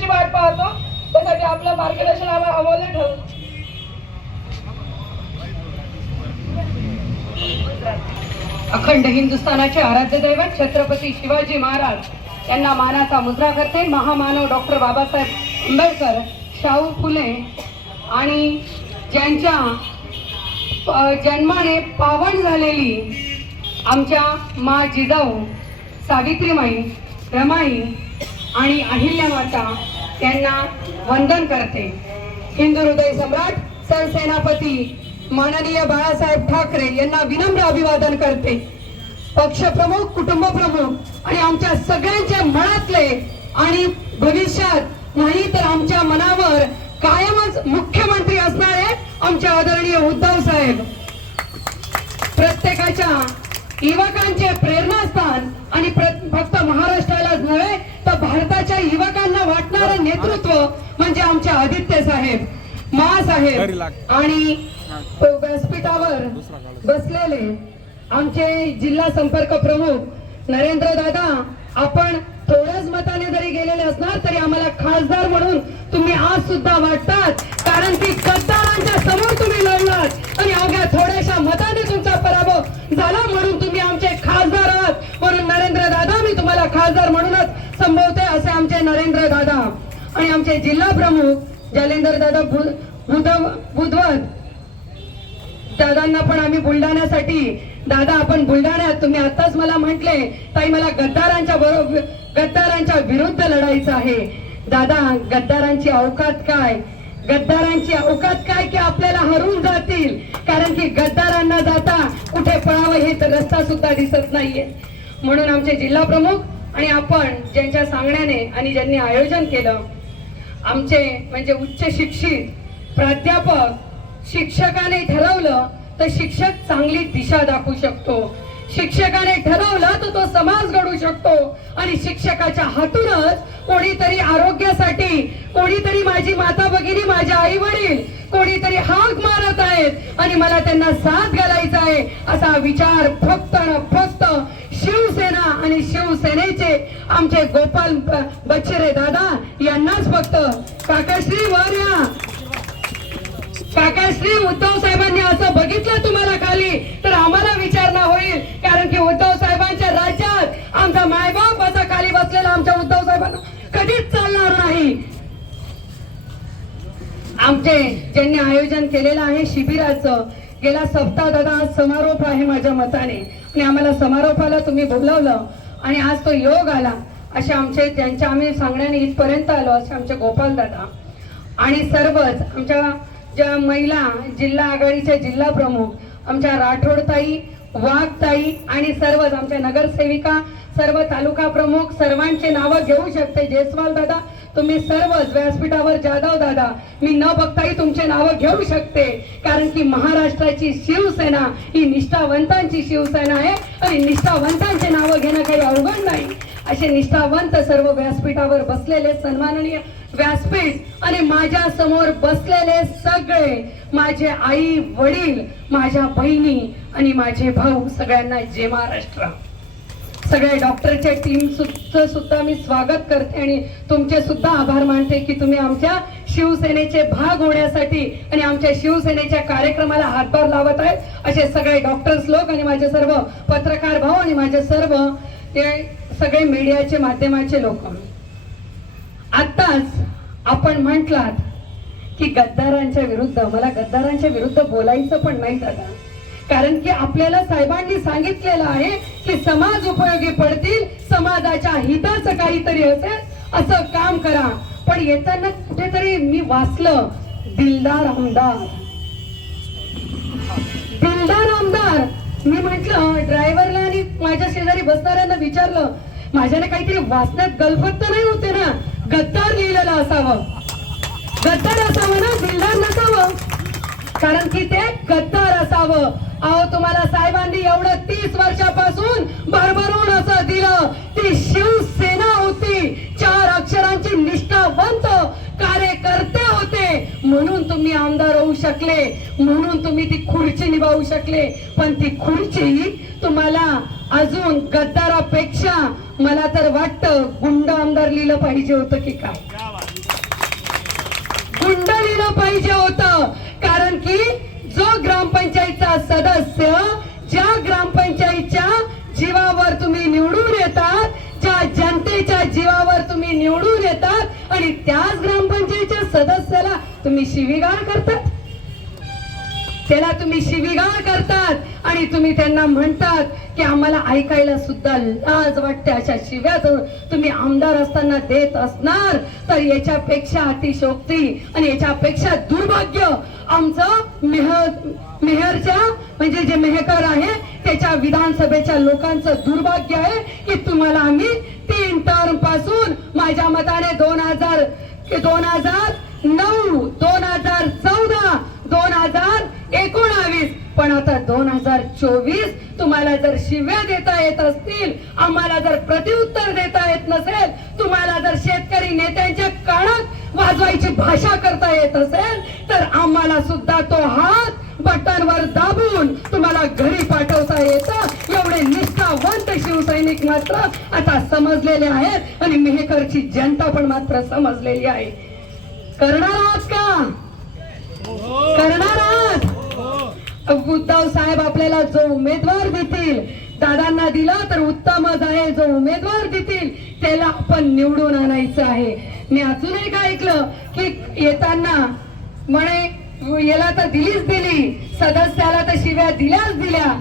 शुभेच्छेची वाट पाहतो? त्यासाठी आपलं मार्गदर्शन आम्हाला अमोल्य अखंड हिंदुस्थानाचे आराध्य दैवत छत्रपती शिवाजी महाराज यांना मानाचा मुद्रा करते महामानव डॉक्टर बाबासाहेब आंबेडकर शाहू फुले आणि ज्यांच्या जन्माने पावन झालेली आमच्या मा जिजाऊ सावित्रीमाई रमाई आणि अहिल्यामाता यांना वंदन करते. हिंदू हृदय सम्राट सरसेनापती माननीय बाळासाहेब ठाकरे यांना विनम्र अभिवादन करते. पक्षप्रमुख कुटुंब प्रमुख आणि आमच्या सगळ्यांच्या मनातले आणि भविष्यात नाही तर आमच्या मनावर कायमच मुख्यमंत्री असणारे आमच्या आदरणीय उद्धव साहेब. प्रत्येकाच्या युवकांचे प्रेरणास्थान आणि प्र- फक्त महाराष्ट्रालाच नव्हे तर भारताच्या युवकांना वाटणारं नेतृत्व म्हणजे आमचे आदित्य साहेब साहेब आणि व्यासपीठावर बसलेले आमचे जिल्हा संपर्क प्रमुख नरेंद्र दादा आपण थोड्याच मताने जरी गेलेले असणार तरी आम्हाला खासदार म्हणून तुम्ही आज सुद्धा वाटतात. कारण की गद्दारांच्या समोर तुम्ही लढलात आणि अवघ्या थोड्याशा मताने तुमचा पराभव झाला म्हणून तुम्ही आमचे खासदार आहात म्हणून नरेंद्र दादा मी तुम्हाला खासदार म्हणूनच असे आमचे नरेंद्र दादा आणि आमचे जिल्हा प्रमुख जालेंद्र दादा बुधवत दादांना पण आम्ही बुलढाण्यासाठी दादा आपण बुलढाण्यात. तुम्ही आताच मला म्हटले ताई मला गद्दारांच्या बरोबर गद्दारांच्या विरुद्ध लढायचं आहे. दादा गद्दारांची अवकात काय? गद्दारांची अवकात काय की आपल्याला हरून जातील? कारण की गद्दारांना जाता कुठे पळावं हे तर रस्ता सुद्धा दिसत नाहीये. म्हणून आमचे जिल्हा प्रमुख आणि आपण ज्यांच्या सांगण्याने आणि ज्यांनी आयोजन केलं आमचे म्हणजे उच्च शिक्षित प्राध्यापक शिक्षकाने ठरवलं तर शिक्षक चांगली दिशा दाखवू शकतो. शिक्षकाने ठरवलं तर तो समाज घडू शकतो. आणि शिक्षकाच्या हातूनच कोणीतरी आरोग्यासाठी कोणीतरी माझी माता भगिनी माझे आई वडील कोणीतरी हाक मारत आहेत आणि मला त्यांना साथ घालायचा आहे असा विचार फक्त न फक्त शिवसेना आणि शिवसेनेचे आमचे गोपाल बच्चरे दादा यांनाच फक्त. काकाश्री वर या काकाश्री उद्धव साहेबांनी असं बघितलं तुम्हाला खाली तर आम्हाला विचारणा होईल कारण की उद्धव साहेबांच्या राज्यात आमचा मायबाप असा खाली बसलेला आमच्या उद्धव साहेबांना कधीच चालणार नाही. आमचे ज्यांनी आयोजन केलेलं आहे शिबिराचं गेला सप्ताह दादा आज समारोप आहे माझ्या मताने. आणि आम्हाला समारोपाला तुम्ही बोलावलं आणि आज तो योग आला. असे आमचे ज्यांच्या आम्ही सांगण्याने इथपर्यंत आलो असे आमचे गोपाल दादा. आणि सर्वच आमच्या ज्या महिला जिल्हा आघाडीच्या जिल्हा प्रमुख आमच्या राठोडताई वाघताई आणि सर्वच आमच्या नगरसेविका सर्व तालुका प्रमुख सर्वांचे नावं घेऊ शकते. जयस्वाल दादा तुम्ही सर्वच व्यासपीठावर जाधव दादा मी न बघताही तुमचे नावं घेऊ शकते. कारण की महाराष्ट्राची शिवसेना ही निष्ठावंतांची शिवसेना आहे आणि निष्ठावंतांचे नावं घेणं काही अवघड नाही. असे निष्ठावंत सर्व व्यासपीठावर बसलेले सन्माननीय व्यासपीठ आणि माझ्यासमोर बसलेले सगळे माझे आई वडील माझ्या बहिणी आणि माझे भाऊ सगळ्यांना जे महाराष्ट्र. सगळ्या डॉक्टरच्या टीम सुद्धा मी स्वागत करते आणि तुमचे सुद्धा आभार मानते की तुम्ही आमच्या शिवसेनेचे भाग होण्यासाठी आणि आमच्या शिवसेनेच्या कार्यक्रमाला हातभार लावत आहेत. असे सगळे डॉक्टर्स लोक आणि माझे सर्व पत्रकार भाऊ आणि माझे सर्व हे सगळे मीडियाचे माध्यमाचे लोक. आत्ताच आपण म्हटलात की गद्दारांच्या विरुद्ध मला गद्दारांच्या विरुद्ध बोलायचं पण नाही दादा. कारण की आपल्याला साहेबांनी सांगितलेलं आहे की समाज उपयोगी पडतील समाजाच्या हिताचं काहीतरी असेल असं काम करा. पण येताना कुठेतरी मी वाचलं दिलदार आमदार. दिलदार आमदार. मी म्हंटल ड्रायव्हरला आणि माझ्या शेजारी बसणाऱ्यांना विचारलं माझ्याने काहीतरी वाचण्यात गलफत तर नाही होते ना? गद्दार लिहिलेलं असावं. गद्दार असावं ना दिलदार नसावं. कारण की ते गद्दार असावं. अहो तुम्हाला साहेबांनी एवढं तीस वर्षापासून भरभरून असं दिलं. ती शिवसेना होती. चार अक्षरांची निष्ठावंत कार्यकर्ते होते. म्हणून तुम्ही आमदार होऊ शकले. म्हणून तुम्ही ती खुर्ची निभावू शकले. पण ती खुर्ची तुम्हाला अजून गद्दारापेक्षा मला तर वाटतं गुंड लिहिलं पाहिजे होतं की काय? कुंडलीनं पाहिजे होतं. कारण की जो ग्रामपंचायतचा सदस्य ज्या ग्रामपंचायतच्या जीवावर तुम्ही निवडून येतात ज्या जनतेच्या जीवावर तुम्ही निवडून येतात आणि त्याच ग्रामपंचायतच्या सदस्याला तुम्ही शिवीगाळ करतात. त्याला तुम्ही शिवीगाळ करतात आणि तुम्ही त्यांना म्हणतात की आम्हाला ऐकायला सुद्धा लाज वाटते. अशा शिव्या तुम्ही आमदार असताना देत असणार तर याच्यापेक्षा अतिशोक्ती आणि याच्यापेक्षा दुर्भाग्य आमचं मेहर मेहरच्या म्हणजे जे मेहकर आहे त्याच्या विधानसभेच्या लोकांचं दुर्भाग्य आहे की तुम्हाला आम्ही तीन टर्मपासून माझ्या मताने दोन हजार दोन हजार नऊ दोन हजार चौदा दोन हजार एकोणावीस. पण आता दोन हजार चोवीस तुम्हाला जर शिव्या देता येत असतील आम्हाला जर प्रतिउत्तर देता येत नसेल तुम्हाला जर शेतकरी नेत्यांच्या कानात वाजवायची भाषा करता येत असेल तर आम्हाला सुद्धा तो हात बटनवर दाबून तुम्हाला घरी पाठवता येतं. एवढे निष्ठावंत शिवसैनिक मात्र आता समजलेले आहेत आणि मेहकरची जनता पण मात्र समजलेली आहे. करणार आहात का? करणार आहात उद्धव साहेब आपल्याला जो उमेदवार देतील दादांना दिला तर उत्तमच आहे. जो उमेदवार देतील त्याला आपण निवडून आणायचं आहे. मी अजून एक ऐकलं की येताना म्हणे याला तर दिलीच दिली सदस्याला तर शिव्या दिल्याच दिल्या.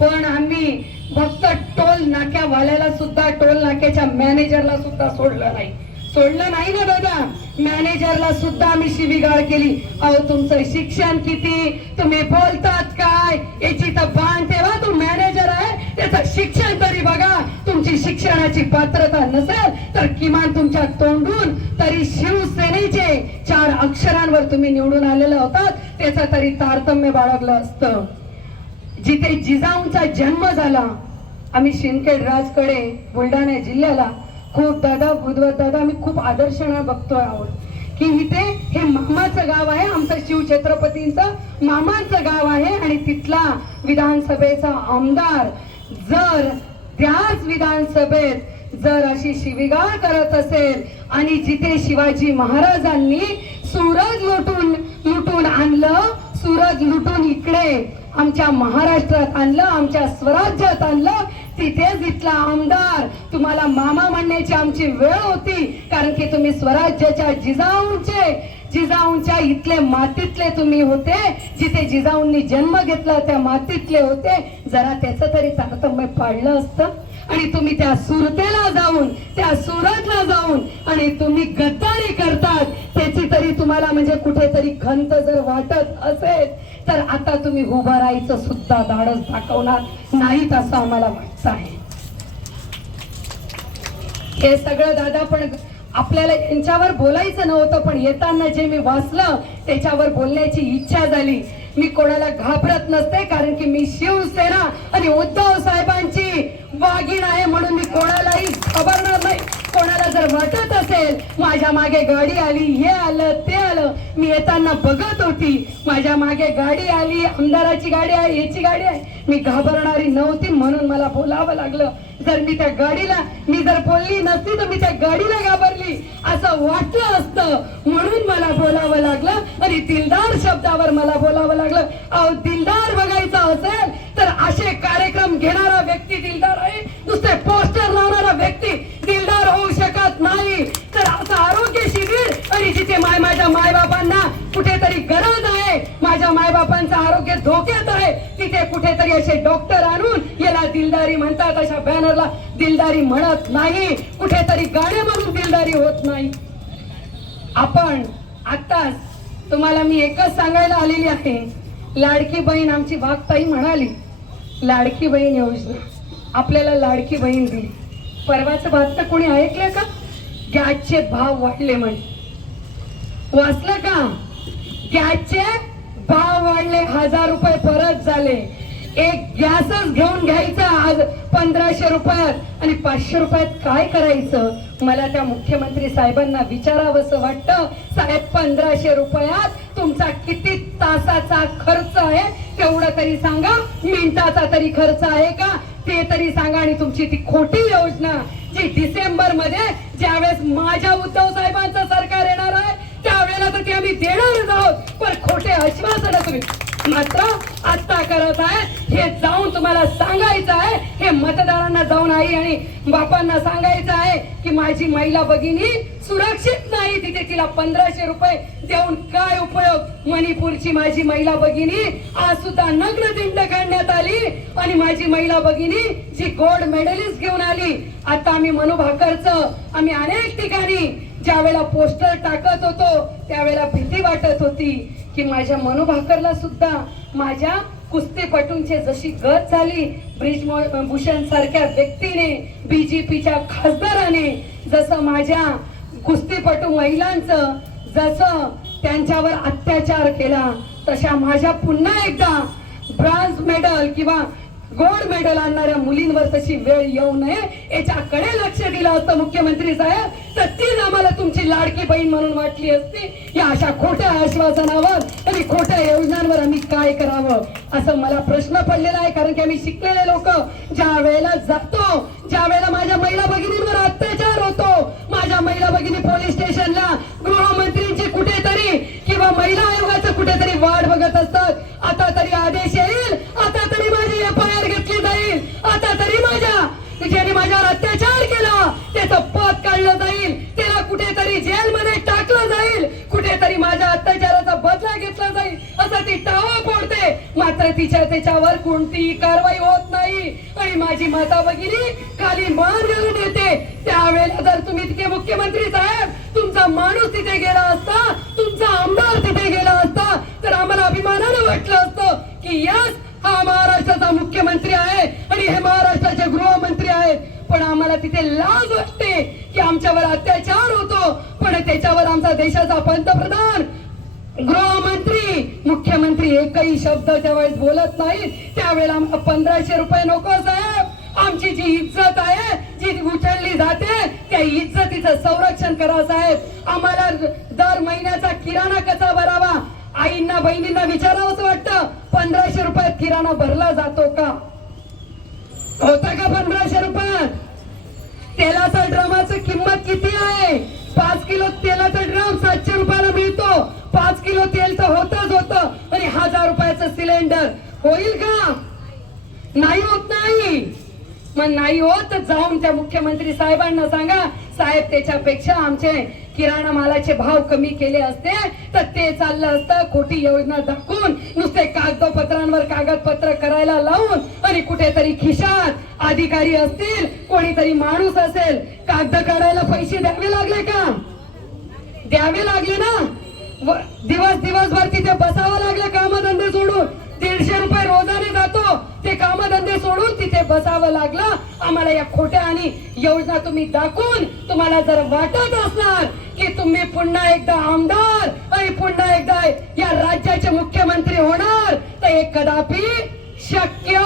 पण आम्ही फक्त टोल नाक्यावाल्याला सुद्धा टोल नाक्याच्या मॅनेजरला सुद्धा सोडलं नाही. सोडलं नाही ना दादा. मॅनेजरला सुद्धा आम्ही शिवीगाळ केली. अहो तुमचं शिक्षण किती? तुम्ही बोलतात काय? याची तर बाण ठेवा तो मॅनेजर आहे. त्याचं शिक्षण तरी बघा. तुमची शिक्षणाची पात्रता नसेल तर किमान तुमच्या तोंडून तरी शिवसेनेचे चार अक्षरांवर तुम्ही निवडून आलेलं होतात. त्याचं तरी तारतम्य बाळगलं असतं. जिथे जिजाऊंचा जन्म झाला आम्ही शिंदखेड राजकडे बुलढाणा जिल्ह्याला खूप दादा बुधवार दादा आम्ही खूप आदर्शना बघतोय आहोत. की इथे हे मामाचं गाव आहे आमचं शिवछत्रपतींचं मामाचं गाव आहे आणि तिथला विधानसभेचा आमदार जर त्याच विधानसभेत जर अशी शिविगाळ करत असेल आणि जिथे शिवाजी महाराजांनी सूरज लुटून लुटून आणलं सूरज लुटून इकडे आमच्या महाराष्ट्रात आणलं आमच्या स्वराज्यात आणलं तिथेच इथला आमदार. तुम्हाला मामा म्हणण्याची आमची वेळ होती कारण की तुम्ही स्वराज्याच्या जिजाऊंचे जिजाऊंच्या इथले मातीतले तुम्ही होते. जिथे जिजाऊंनी जन्म घेतला त्या मातीतले होते. जरा त्याचं तरी तारतम्य पाडलं असतं. आणि तुम्ही त्या सुरतेला जाऊन त्या सुरतला जाऊन आणि तुम्ही गद्दारी करतात. त्याची तरी तुम्हाला म्हणजे कुठेतरी खंत जर वाटत असेल तर आता तुम्ही उभं राहायचं सुद्धा धाडस दाखवणार नाहीत असं आम्हाला वाटतं आहे. हे सगळं दादा पण आपल्याला यांच्यावर बोलायचं नव्हतं पण येताना जे मी वाचलं त्याच्यावर बोलण्याची इच्छा झाली. मी कोणाला घाबरत नसते कारण की मी शिवसेना आणि उद्धव साहेबांची वाघीण आहे म्हणून मी कोणालाही खबरणार नाही. कोणाला जर वाटत असेल माझ्या मागे गाडी आली हे आलं ते आलं मी येताना बघत होती. माझ्या मागे गाडी आली आमदाराची गाडी आहे याची गाडी आहे. मी घाबरणारी नव्हती म्हणून मला बोलावं लागलं. जर मी त्या गाडीला मी जर बोलली नसती तर मी त्या गाडीला घाबरली. असं वाटलं असतं. म्हणून मला बोलावं लागलं आणि दिलदार शब्दावर मला बोलावं लागलं. अहो दिलदार बघायचा असेल तर असे कार्यक्रम घेणारा व्यक्ती नुसते पोस्टर लावणारा व्यक्ती दिलदार होऊ शकत नाही. तर असं आरोग्य शिबिर आणि जिथे माय माझ्या मायबापांना कुठेतरी गरज आहे माझ्या मायबापांचं आरोग्य धोक्यात आहे तिथे कुठेतरी असे डॉक्टर आणून याला दिलदारी म्हणतात. अशा बॅनरला दिलदारी म्हणत नाही. कुठेतरी गाणे म्हणून दिलदारी होत नाही. आपण आताच तुम्हाला मी एकच सांगायला आलेली आहे. लाडकी बहीण आमची वाघताई म्हणाली लाडकी बहीण योजना आपल्याला लाडकी बहीण दिली. परवाचं तर कोणी ऐकलं का? गॅसचे भाव वाढले म्हणे. वाचलं का? गॅसचे भाव वाढले हजार रुपये परत झाले. एक गॅसच घेऊन घ्यायचा आज पंधराशे रुपयात. आणि पाचशे रुपयात काय करायचं? मला त्या मुख्यमंत्री साहेबांना विचारावंसं वाटतं. साहेब पंधराशे रुपयात तुमचा किती तासाचा खर्च आहे? तेवढं तरी सांगा. मिनिटाचा तरी खर्च आहे का? ते तरी सांगा आणि तुमची ती खोटी योजना जी डिसेंबरमध्ये ज्यावेळेस माझ्या उद्धव साहेबांचं सरकार येणार आहे त्यावेळेला तर ते आम्ही देणारच आहोत. पण खोटे आश्वासन तुम्ही. मात्र आता करत आहे. हे जाऊन तुम्हाला सांगायचं आहे. हे मतदारांना जाऊन आई आणि बापांना सांगायचं आहे की माझी महिला भगिनी सुरक्षित नाही. तिथे तिला पंधराशे रुपये देऊन काय उपयोग? मणिपूरची माझी महिला भगिनी आज सुद्धा नग्न दिंड काढण्यात आली आणि माझी महिला भगिनी जी गोल्ड मेडलिस्ट घेऊन आली. आता आम्ही मनु भाकरचं आम्ही अनेक ठिकाणी ज्या वेळेला पोस्टर टाकत होतो त्यावेळेला भीती वाटत होती की माझ्या मनोभाकरला सुद्धा माझ्या कुस्तीपटूंची जशी गत झाली ब्रिज भूषण सारख्या व्यक्तीने बीजेपीच्या खासदाराने जसं माझ्या कुस्तीपटू महिलांचं जसं त्यांच्यावर अत्याचार केला तशा माझ्या पुन्हा एकदा ब्रांज मेडल किंवा गोल्ड मेडल आणणाऱ्या मुलींवर तशी वेळ येऊ नये याच्याकडे लक्ष दिलं असतं मुख्यमंत्री साहेब. तर तीच आम्हाला तुमची लाडकी बहीण म्हणून वाटली असती. या अशा खोट्या आश्वासनावर आणि खोट्या योजनांवर आम्ही काय करावं? असं मला प्रश्न पडलेला आहे कारण की आम्ही शिकलेले लोक. ज्या वेळेला जातो मात्र तिच्या त्याच्यावर कोणतीही कारवाई होत नाही. आणि माझी माता भगिनी खाली मान घालून येते त्यावेळेला जर तुम्ही तिथे मुख्यमंत्री साहेब तुमचा माणूस तिथे गेला असता तुमचा आमदार तिथे गेला असता तर आम्हाला अभिमानानं वाटलं असतं की यस हा महाराष्ट्राचा मुख्यमंत्री आहे आणि हे महाराष्ट्राचे गृहमंत्री आहेत. पण आम्हाला तिथे लाज वाटते की आमच्यावर अत्याचार होतो. पण त्याच्यावर आमचा देशाचा पंतप्रधान गृहमंत्री मुख्यमंत्री एकही शब्द त्यावेळेस बोलत नाही त्यावेळेला पंधराशे रुपये नको साहेब. आमची जी इज्जत आहे जी उचलली जाते त्या इज्जतीचं संरक्षण करा साहेब. आम्हाला दर महिन्याचा किराणा कसा भरावा? आईंना बहिणींना विचारावंच वाटतं. पंधराशे रुपयात किराणा भरला जातो का? पाच किलो तेल तर होतच होत. आणि हजार रुपयाचं सिलेंडर होईल का? नाही होत नाही. मग नाही होत जाऊन त्या मुख्यमंत्री साहेबांना सांगा. साहेब त्याच्यापेक्षा आमचे किराणा मालाचे भाव कमी केले असते तर ते चाललं असतं. खोटी योजना दाखवून नुसते कागदपत्रांवर कागदपत्र करायला लावून आणि कुठेतरी खिशात अधिकारी असतील कोणीतरी माणूस असेल कागद काढायला पैसे द्यावे लागले का? द्यावे लागले ना? दिवस दिवसभर तिथे बसावं लागलं कामधंदे सोडून. दीडशे रुपये रोजाने जातो. ते कामधंदे सोडून तिथे बसावं लागलं. आम्हाला या खोट्या आणि योजना तुम्ही दाखवून तुम्हाला जर वाटत असणार की तुम्ही पुन्हा एकदा आमदार आणि पुन्हा एकदा या राज्याचे मुख्यमंत्री होणार तर हे कदापि शक्य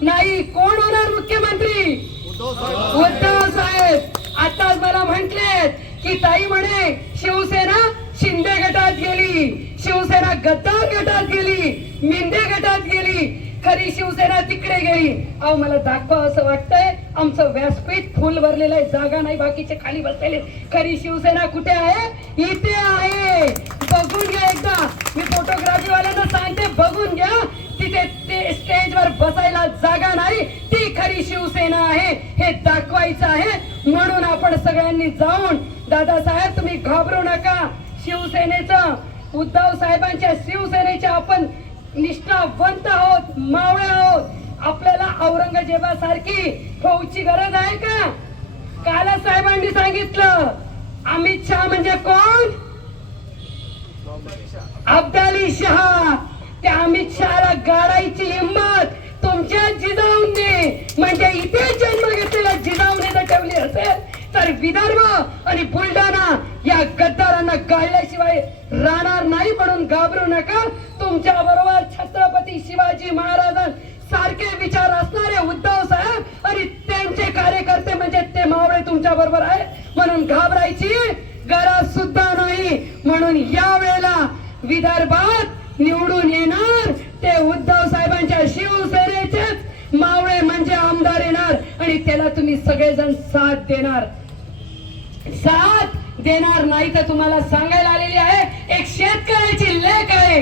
नाही. कोण होणार मुख्यमंत्री? उद्धव साहेब. आताच मला म्हंटले की ताई म्हणे शिवसेना शिंदे गटात गेली शिवसेना गद्दार गटात गेली मिंदे गटात गेली खरी शिवसेना तिकडे गेली. अहो मला दाखवा असं वाटतंय आमचं व्यासपीठ फुल भरलेलं आहे जागा नाही बाकीचे खाली बसलेले खरी शिवसेना कुठे आहे? इथे आहे. बघून घ्या एकदा. मी फोटोग्राफी वाल्यांना सांगते बघून घ्या. तिथे ते स्टेजवर बसायला जागा नाही ती खरी शिवसेना आहे हे दाखवायचं आहे. म्हणून आपण सगळ्यांनी जाऊन दादासाहेब तुम्ही घाबरू नका. शिवसेनेचं उद्धव साहेबांच्या शिवसेनेच्या आपण निष्ठावंत आहोत मावळे आहोत. आपल्याला औरंगजेबासारखी फौजची गरज आहे का? काल साहेबांनी सांगितलं अमित शहा म्हणजे कोण? अब्दाली शहा. त्या अमित शहाला गाडायची हिंमत तुमच्या जिजाऊंनी. म्हणजे इथे जन्म घेतलेल्या जिजाऊने जर ठेवली असेल तर विदर्भ आणि बुलढाणा या गद्दारांना गाळल्याशिवाय राहणार नाही म्हणून घाबरू नका. तुमच्या बरोबर छत्रपती शिवाजी महाराजां सारखे विचार असणारे उद्धव साहेब आणि त्यांचे कार्यकर्ते म्हणजे ते मावळे तुमच्या बरोबर आहे म्हणून घाबरायची गरज सुद्धा नाही. म्हणून या वेळेला विदर्भात निवडून येणार ते उद्धव साहेबांच्या शिवसेनेचेच मावळे म्हणजे आमदार येणार आणि त्याला तुम्ही सगळेजण साथ देणार. साथ देणार नाही तर तुम्हाला सांगायला आलेली आहे एक शेतकऱ्याची लेख आहे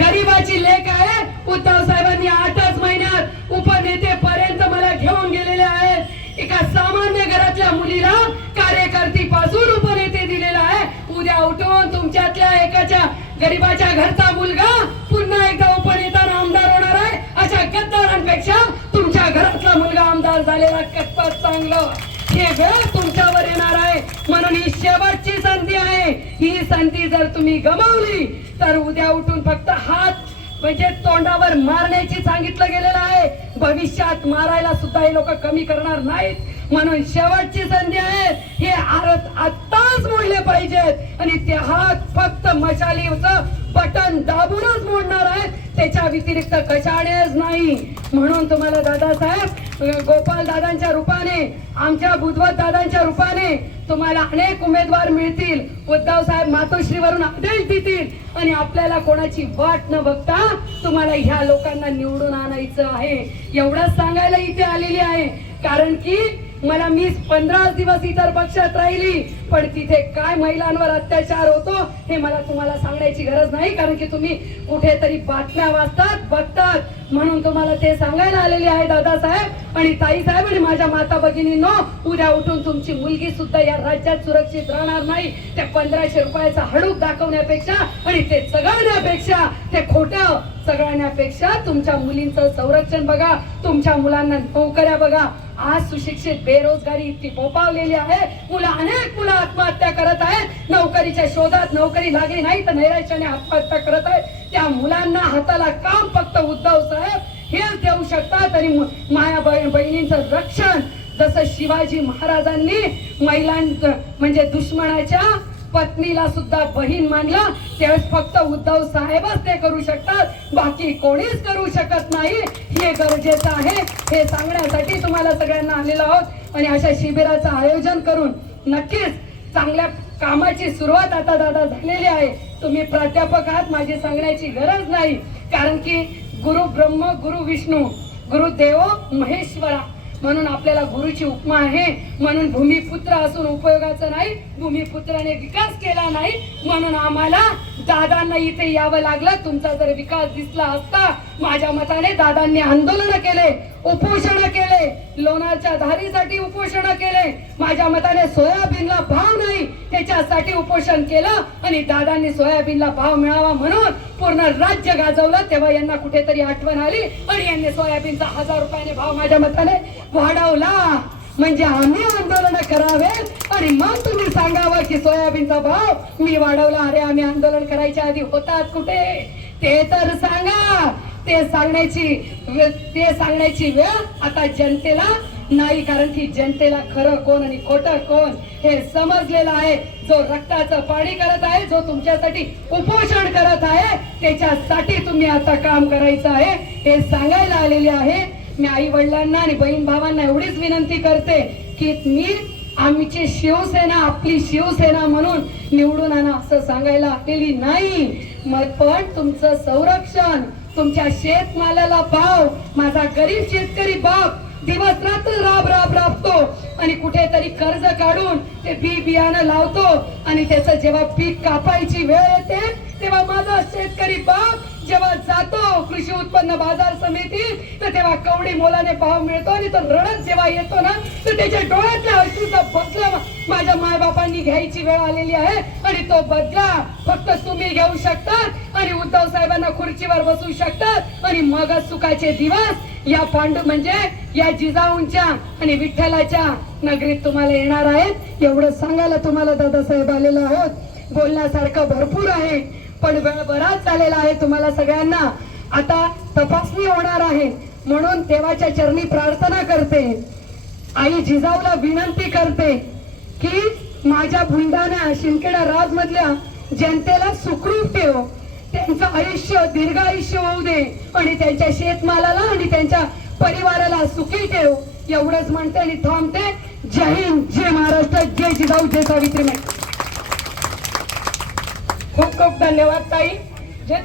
गरीबाची लेख आहे. उद्धव साहेबांनी आठच महिन्यात उपनेते पर्यंत मला घेऊन गेलेले आहेत एका सामान्य घरातल्या मुलीला कार्यकर्ती पासून उपनेते दिलेला आहे. उद्या उठून तुमच्यातल्या एकाच्या गरीबाच्या घरचा मुलगा पुन्हा एकदा उपनेता आमदार होणार आहे. अशा गद्दारांपेक्षा तुमच्या घरातला मुलगा आमदार झालेला कितपत चांगलं. हे वेळ तुमच्यावर येणार आहे. म्हणून ही शेवटची संधी आहे. ही संधी जर तुम्ही गमावली तर उद्या उठून फक्त हात म्हणजे तोंडावर मारण्याची सांगितलं गेलेलं आहे. भविष्यात मारायला सुद्धा हे लोक कमी करणार नाहीत. म्हणून शेवटची संधी आहे. हे आरत आत्ताच मोडले पाहिजेत. आणि ते हात फक्त मशालीच बटन दाबूनच मोडणार आहे. त्याच्या व्यतिरिक्त कशानेच नाही. म्हणून तुम्हाला दादासाहेब गोपाल दादांच्या रूपाने आमच्या बुधवत दादांच्या रूपाने तुम्हाला अनेक उमेदवार मिळतील. उद्धव साहेब मातोश्रीवरून आदेश देतील. आणि आपल्याला कोणाची वाट न बघता तुम्हाला ह्या लोकांना निवडून आणायचं आहे. एवढंच सांगायला इथे आलेली आहे. कारण की मला मी पंधरा दिवस इतर पक्षात राहिली. पण तिथे काय महिलांवर अत्याचार होतो हे मला तुम्हाला सांगण्याची गरज नाही. कारण की तुम्ही कुठेतरी बातम्या वाचतात बघतात. म्हणून तुम्हाला ते सांगायला आलेले आहे दादासाहेब. आणि ताई साहेब आणि माझ्या माता भगिनींनो उद्या उठून तुमची मुलगी सुद्धा या राज्यात सुरक्षित राहणार नाही. ते पंधराशे रुपयाचा हडूक दाखवण्यापेक्षा आणि ते चघळण्यापेक्षा ते खोटं चगळण्यापेक्षा तुमच्या मुलींचं संरक्षण बघा. तुमच्या मुलांना नोकऱ्या बघा. आज सुशिक्षित बेरोजगारी इतकी फोपावलेली आहे. मुलं अनेक मुलं आत्महत्या करत आहेत. नोकरीच्या शोधात नोकरी लागली नाही तर नैराश्याने आत्महत्या करत आहेत. त्या मुलांना हाताला काम फक्त उद्धव साहेब हेच देऊ शकतात आणि माया बहि- बहिणींचं रक्षण. जसं शिवाजी महाराजांनी महिलांचं म्हणजे दुश्मनाच्या पत्नीला सुद्धा बहीण मानला त्यावेळेस फक्त उद्धव साहेबच ते करू शकतात. बाकी कोणीच करू शकत नाही. हे गरजेचं आहे. हे सांगण्यासाठी तुम्हाला सगळ्यांना आलेलो आहोत. आणि अशा शिबिराचं आयोजन करून नक्कीच चांगल्या कामाची सुरुवात आता दादा झालेली आहे. तुम्ही प्राध्यापक आहात माझी सांगण्याची गरज नाही. कारण की गुरु ब्रह्म गुरु विष्णू गुरुदेव महेश्वरा. म्हणून आपल्याला गुरुची उपमा आहे. म्हणून भूमिपुत्र असून उपयोगाचं नाही. भूमिपुत्राने विकास केला नाही. म्हणून आम्हाला दादांना इथे यावं लागलं. तुमचा जर विकास दिसला असता माझ्या मताने दादांनी आंदोलन केले उपोषण केले लोणारच्या धारीसाठी उपोषण केले. माझ्या मताने सोयाबीनला भाव नाही त्याच्यासाठी उपोषण केलं आणि दादांनी सोयाबीनला भाव मिळावा म्हणून पूर्ण राज्य गाजवलं. तेव्हा यांना कुठेतरी आठवण आली आणि यांनी सोयाबीनचा हजार रुपयाने भाव माझ्या मताने वाढवला. म्हणजे आम्ही आंदोलन करावे आणि मग तुम्ही सांगावं की सोयाबीनचा भाव मी वाढवला. अरे आम्ही आंदोलन करायच्या आधी होतात कुठे? ते तर सांगा. ते सांगण्याची ते सांगण्याची वेळ आता जनतेला नाही कारण की जनतेला खरं कोण आणि खोटं कोण हे समजलेलं आहे. जो रक्ताचं पाणी करत आहे जो तुमच्यासाठी उपोषण करत आहे त्याच्यासाठी तुम्ही आता काम करायचं आहे. हे सांगायला आलेले आहे. मी आई वडिलांना आणि बहीण भावांना एवढीच विनंती करते की मी आमची शिवसेना आपली शिवसेना म्हणून निवडून आणा असं सांगायला आलेली नाही. मग पण तुमचं संरक्षण तुमच्या शेतमालाला भाव माझा गरीब शेतकरी बाप दिवस रात्र राब राब राबतो. आणि कुठेतरी कर्ज काढून ते बी बियाणं लावतो. आणि त्याचं जेव्हा पीक कापायची वेळ येते तेव्हा माझा शेतकरी बाप जेव्हा जातो कृषी उत्पन्न बाजार समितीत तर तेव्हा कवडी मोलाने भाव मिळतो आणि तो रडत जेव्हा येतो ना तर त्याच्या डोळ्यातल्या अश्रूचा बदला माझ्या मायबापांनी घ्यायची वेळ आलेली आहे आणि तो बदला फक्त तुम्ही घेऊ शकतात आणि उद्धव साहेबांना खुर्चीवर बसू शकतात आणि मगच सुखाचे दिवस या पांडू म्हणजे या जिजाऊंच्या आणि विठ्ठलाच्या नगरीत तुम्हाला येणार आहेत. एवढं सांगायला तुम्हाला दादासाहेब आलेलो आहोत. बोलण्यासारखं भरपूर आहे. पण वेळ बराच झालेला आहे तुम्हाला सगळ्यांना. आता तपासणी होणार आहे. म्हणून देवाच्या चरणी प्रार्थना करते. आई जिजाऊला विनंती करते की माझ्या बुलढाणा शिंदखेडा राज मधल्या जनतेला सुखरूप ठेव. त्यांचं आयुष्य दीर्घ आयुष्य होऊ दे आणि त्यांच्या शेतमालाला आणि त्यांच्या परिवाराला सुखी ठेव. एवढंच म्हणते आणि थांबते. जय हिंद जय महाराष्ट्र जय जिजाऊ जय सावित्रीबाई खूप खूप धन्यवाद ताई जे